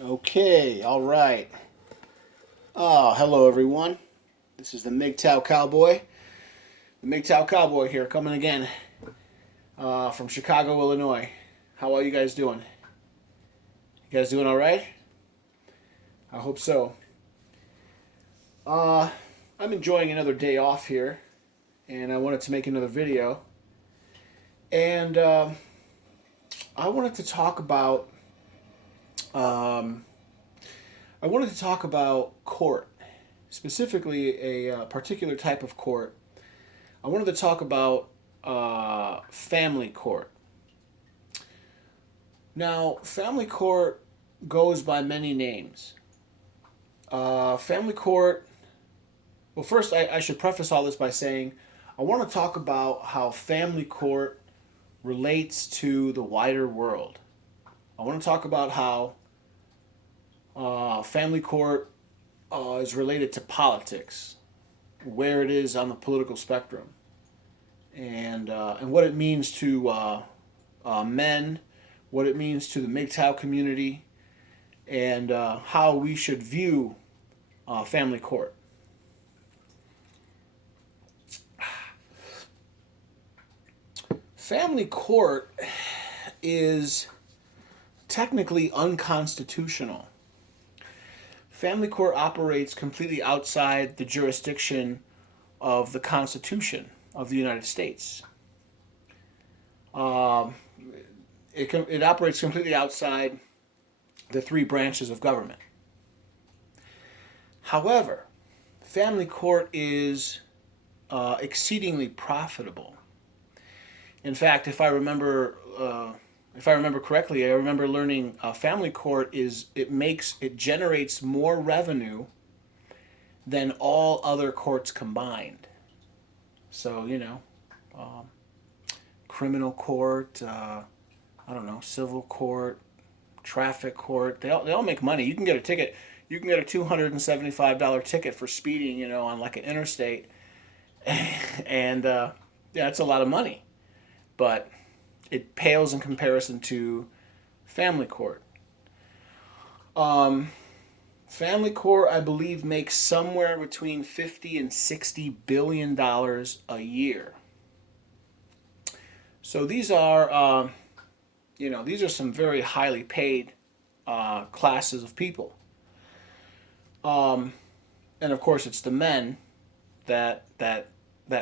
Okay, all right. Hello everyone. This is the Mgtow Cowboy. The Mgtow Cowboy here, coming again from Chicago, Illinois. How are you guys doing? You guys doing all right? I hope so. Uh, I'm enjoying another day off here, and I wanted to make another video. And I wanted to talk about um, I wanted to talk about court, specifically a particular type of court. I wanted to talk about family court. Now, family court goes by many names. Family court, well, first, I should preface all this by saying I want to talk about how family court relates to the wider world. I want to talk about how family court is related to politics, where it is on the political spectrum, and what it means to men, what it means to the Mgtow community, and how we should view family court. Family court is technically unconstitutional. Family court operates completely outside the jurisdiction of the Constitution of the United States. Um, it operates completely outside the three branches of government. However, family court is exceedingly profitable. In fact, if I remember correctly, I remember learning family court is it generates more revenue than all other courts combined. So um, criminal court, I don't know, civil court, traffic court, they all make money. You can get a ticket. You can get a $275 ticket for speeding, on like an interstate, and yeah, it's a lot of money. But it pales in comparison to family court. Um, Family court, I believe, makes somewhere between 50 and $60 billion a year. So these are some very highly paid classes of people. Um, and of course, it's the men that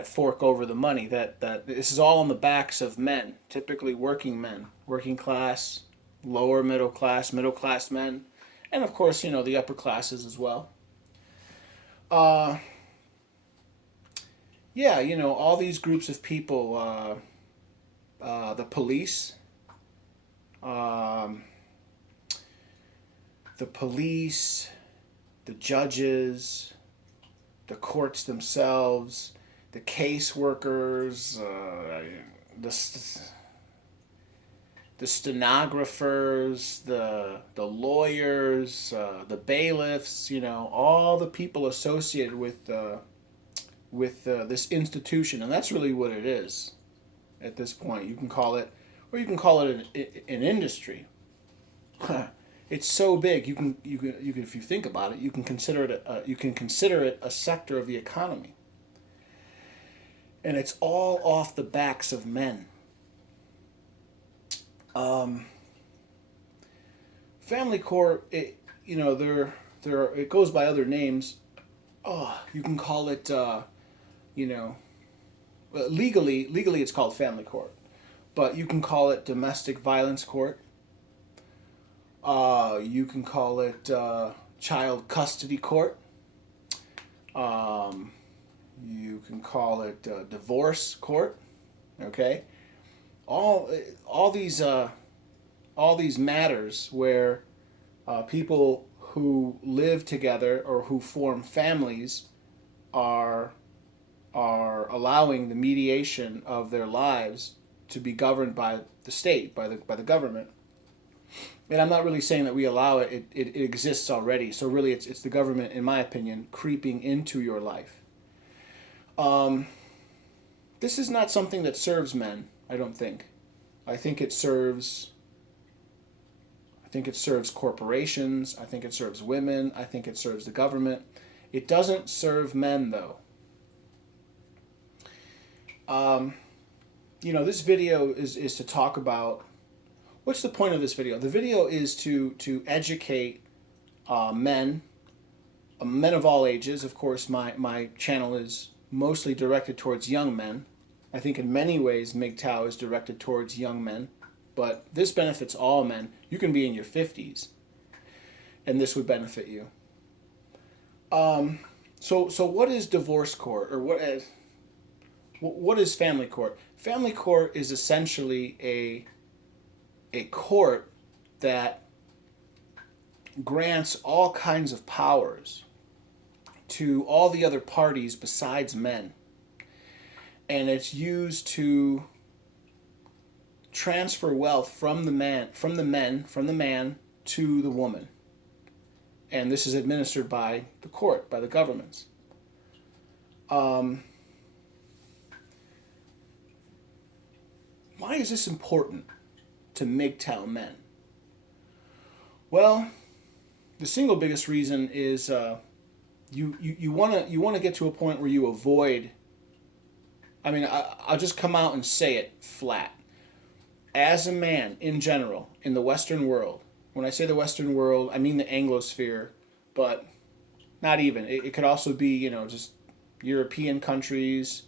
fork over the money. That this is all on the backs of men, typically working men, working class, lower middle class men, and of course, the upper classes as well. Uh, yeah, all these groups of people, the police, um, the police, the judges, the courts themselves, the caseworkers, the the stenographers, the lawyers, the bailiffs, all the people associated with this institution, and that's really what it is at this point. You can call it, or you can call it an industry. It's so big. You can if you think about it, you can consider it a sector of the economy, and it's all off the backs of men. Um, Family court, it goes by other names. Oh, you can call it, you know, legally it's called family court, but you can call it domestic violence court. You can call it child custody court. Um, you can call it divorce court. Okay, all all these uh, all these matters where people who live together or who form families are allowing the mediation of their lives to be governed by the state, by the government. And I'm not really saying that we allow it. It exists already. So really, it's the government, in my opinion, creeping into your life. Um, this is not something that serves men. I don't think. I think it serves. think it serves corporations. I think it serves women. I think it serves the government. It doesn't serve men, though. This video is to talk about, what's the point of this video? The video is to educate men of all ages. Of course, my channel is mostly directed towards young men. I think in many ways Mgtow is directed towards young men, but this benefits all men. You can be in your 50s, and this would benefit you. So what is divorce court, or what is family court? Family court is essentially a court that grants all kinds of powers to all the other parties besides men. And it's used to transfer wealth from the man to the woman. And this is administered by the court, by the governments. Why is this important to Mgtow men? Well, the single biggest reason is you want to get to a point where you avoid. I mean, I'll just come out and say it flat. As a man, in general, in the Western world, when I say the Western world, I mean the Anglosphere, but not even. It could also be, just European countries,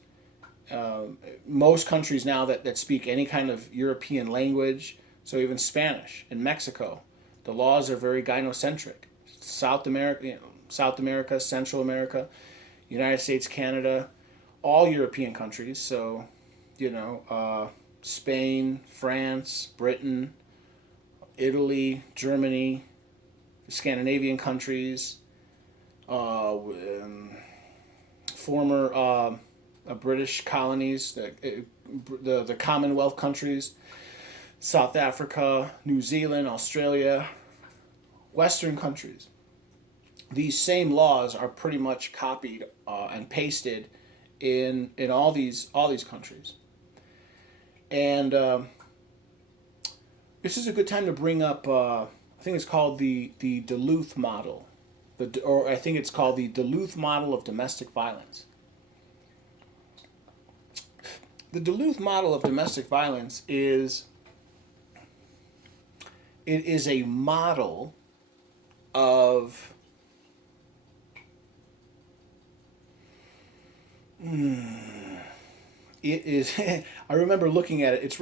most countries now that speak any kind of European language, so even Spanish. In Mexico, the laws are very gynocentric. South America, Central America, United States, Canada, all European countries, so, Spain, France, Britain, Italy, Germany, the Scandinavian countries, former British colonies, the Commonwealth countries, South Africa, New Zealand, Australia, Western countries. These same laws are pretty much copied and pasted in all these countries. And this is a good time to bring up, I think it's called the Duluth model, or I think it's called the Duluth model of domestic violence. The Duluth model of domestic violence is a model of it is. I remember looking at it. It's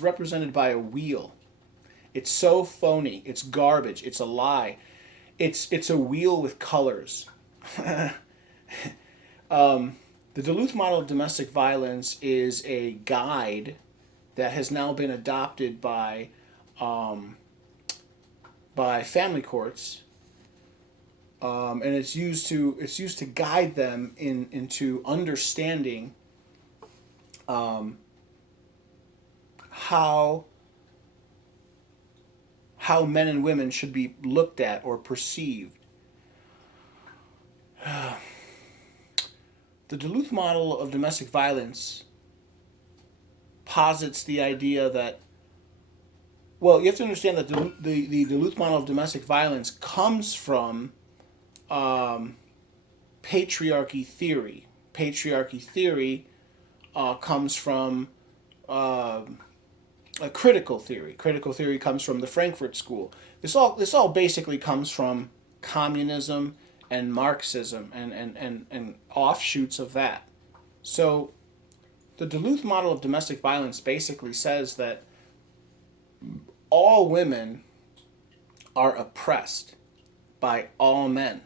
represented by a wheel. It's so phony. It's garbage. It's a lie. It's a wheel with colors. The Duluth model of domestic violence is a guide that has now been adopted by family courts, and it's used to guide them into understanding how men and women should be looked at or perceived. The Duluth model of domestic violence posits the idea that, well, you have to understand that the Duluth model of domestic violence comes from patriarchy theory. Patriarchy theory comes from a critical theory. Critical theory comes from the Frankfurt School. This all basically comes from communism and Marxism and offshoots of that. So the Duluth model of domestic violence basically says that all women are oppressed by all men.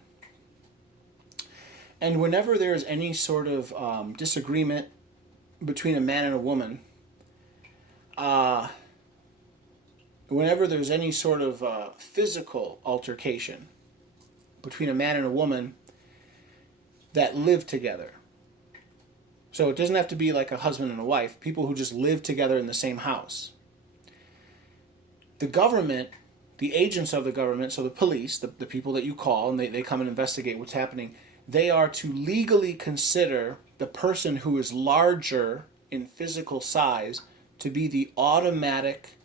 And whenever there is any sort of disagreement between a man and a woman, whenever there's any sort of physical altercation between a man and a woman that live together, so it doesn't have to be like a husband and a wife, people who just live together in the same house, the government, the agents of the government, so the police, the people that you call and they come and investigate what's happening, they are to legally consider the person who is larger in physical size to be the automatic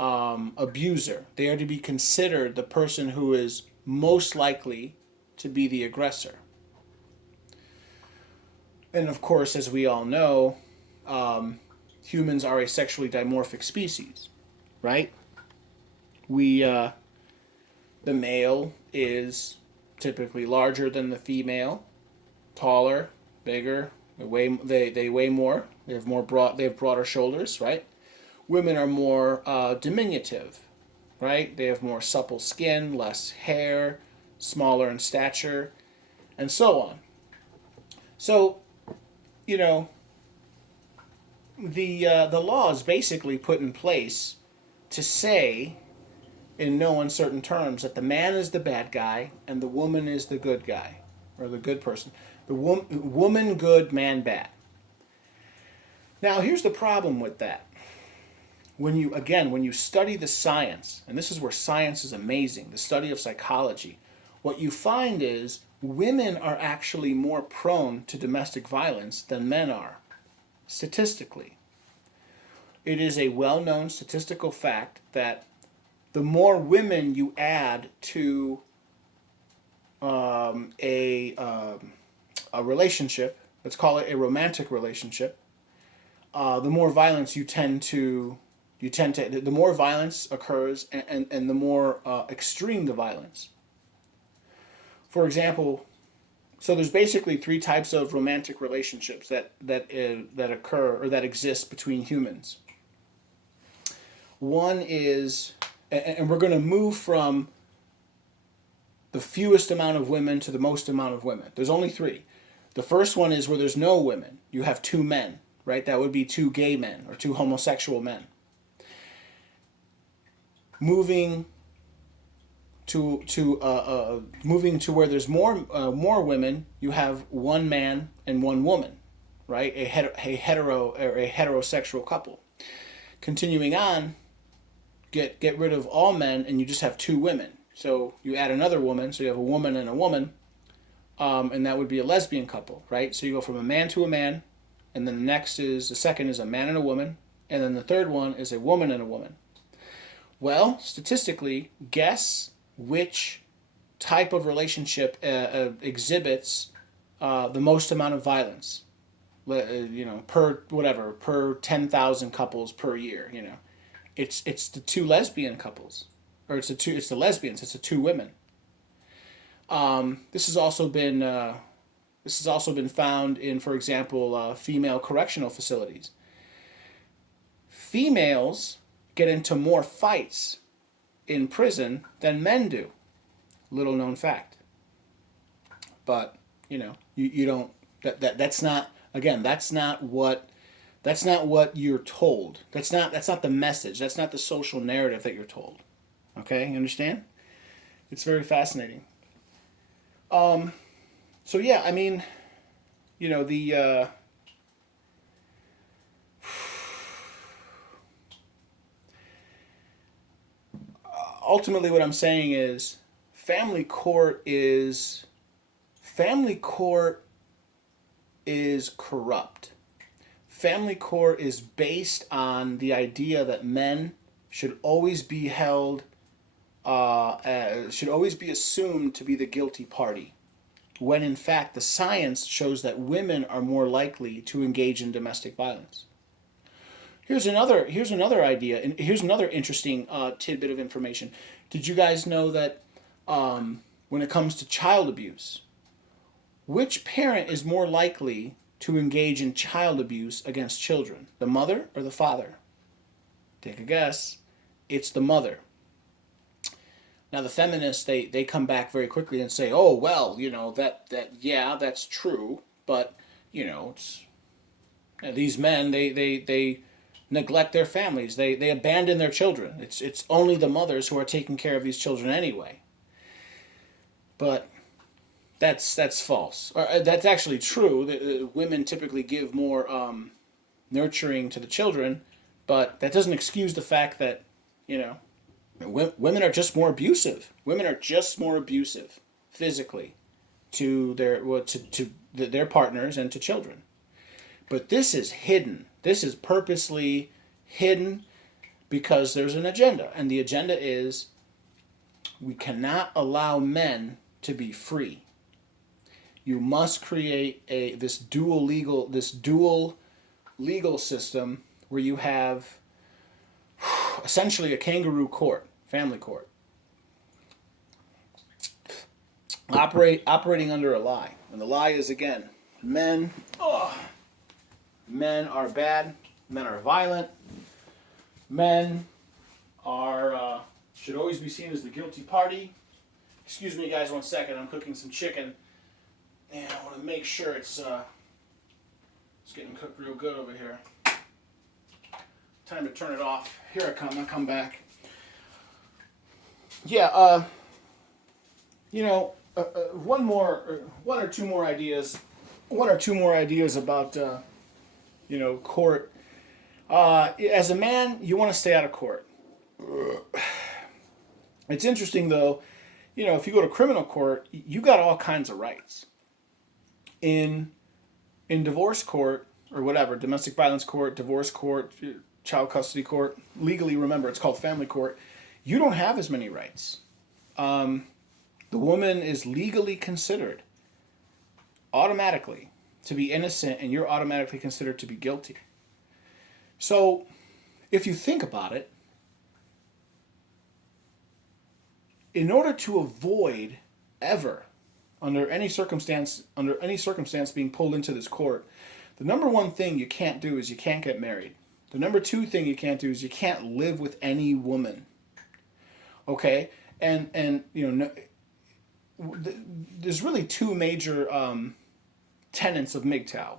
abuser. They are to be considered the person who is most likely to be the aggressor. And of course, as we all know, humans are a sexually dimorphic species, right? We The male is typically larger than the female, taller, bigger. They weigh more. They have broader shoulders, right? Women are more diminutive, right? They have more supple skin, less hair, smaller in stature, and so on. So, you know, the law is basically put in place to say, in no uncertain terms, that the man is the bad guy and the woman is the good guy, or the good person. The woman good, man bad. Now, here's the problem with that. When you study the science, and this is where science is amazing, the study of psychology, what you find is women are actually more prone to domestic violence than men are, statistically. It is a well-known statistical fact that the more women you add to a relationship, let's call it a romantic relationship, the more violence the more violence occurs, and the more extreme the violence. For example, so there's basically three types of romantic relationships that occur or that exist between humans. One is, and we're going to move from the fewest amount of women to the most amount of women. There's only three. The first one is where there's no women. You have two men, right? That would be two gay men or two homosexual men. Moving to where there's more women, you have one man and one woman, right? A heterosexual couple. Continuing on, get rid of all men and you just have two women. So you add another woman, so you have a woman and a woman, and that would be a lesbian couple, right? So you go from a man to a man, and then the second is a man and a woman, and then the third one is a woman and a woman. Well, statistically, guess which type of relationship exhibits the most amount of violence? Per 10,000 couples per year. It's the two lesbian couples, or it's the lesbians. It's the two women. This has also been found in, for example, female correctional facilities. Females get into more fights in prison than men do. Little known fact. But you don't. That's not what you're told. That's not the message. That's not the social narrative that you're told. Okay, you understand? It's very fascinating. So yeah, I mean, the ultimately what I'm saying is family court is corrupt. Family court is based on the idea that men should always be assumed to be the guilty party, when in fact the science shows that women are more likely to engage in domestic violence. Here's another idea, and here's another interesting tidbit of information. Did you guys know that when it comes to child abuse, which parent is more likely to engage in child abuse against children, the mother or the father? Take a guess. It's the mother. Now the feminists, they come back very quickly and say, oh well, that's true, but it's these men they neglect their families, they abandon their children. It's only the mothers who are taking care of these children anyway. But that's false. Or that's actually true. The women typically give more nurturing to the children, but that doesn't excuse the fact that women are just more abusive. Women are just more abusive physically to their partners and to children. But this is hidden. This is purposely hidden because there's an agenda, and the agenda is we cannot allow men to be free. You must create this dual legal system where you have essentially a kangaroo court, family court, operating under a lie. And the lie is, again, men are bad, men are violent, men are should always be seen as the guilty party. Excuse me, guys, 1 second. I'm cooking some chicken, and I want to make sure it's getting cooked real good over here. Time to turn it off. Here I come. I come back. Yeah. One or two more ideas about court. As a man, you want to stay out of court. It's interesting, though, if you go to criminal court, you got all kinds of rights. In divorce court, or whatever, domestic violence court, divorce court, child custody court, legally, remember, it's called family court, you don't have as many rights. The woman is legally considered automatically to be innocent, and you're automatically considered to be guilty. So, if you think about it, in order to avoid ever, under any circumstance being pulled into this court, the number one thing you can't do is you can't get married. The number two thing you can't do is you can't live with any woman. Okay? And there's really two major tenets of Mgtow.